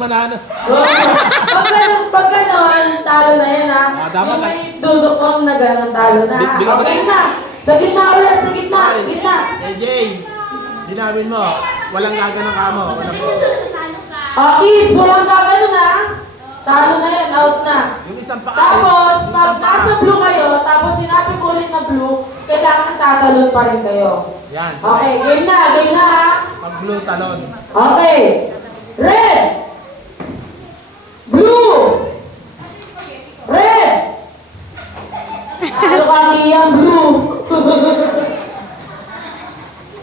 manalo. Pag ganon, talo na yan ha. Dapat May dudukong na ganon, talo na. Okay na. Sa gitna ulit, sa gitna. Gitna. Jay, dinawin mo. Walang gaganon ka mo. Kids, walang gaganon ha. Talo na yan, out na. Yung isang paa. Tapos, pag nasa blue kayo, tapos sinabi ko ulit na blue, kailangan tatalon pa rin kayo. Yan. Okay, game na ha. Pag blue, talon. Okay. Red. Blue. Red. Ano kami yung blue?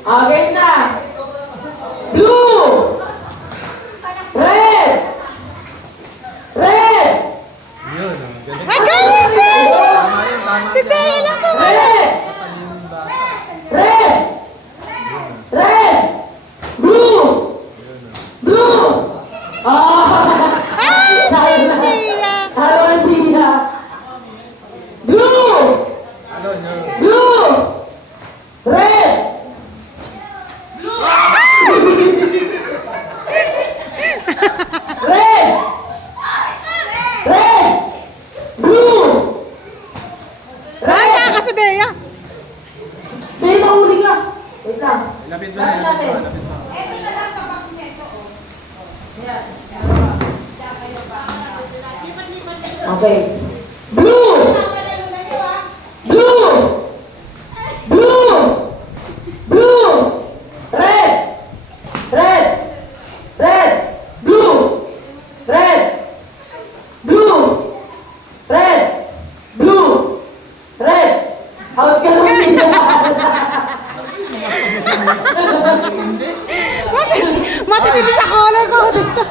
Okay na. Blue. Red. Red. Yun. Galing. Ay, galing! Tama yun, tama. Si Dea lang po. Red. Matalimong bata. Red. Red. Blue. Blue. Ay, Sayang na. siya. Halo siya. Blue. Talon, yun. Blue. Red. Blue. Red. Red. Blue. Bata Red. ka si Dea. May nahuli ka. Wait lang. Lapit mo na, lapit mo, lapit mo. Okay. Blue. Blue. Blue. Blue. Red. Red. Red. Blue. Red. Blue. Red. Blue. Red. Out ka lang. Matitindi sa color ko dito.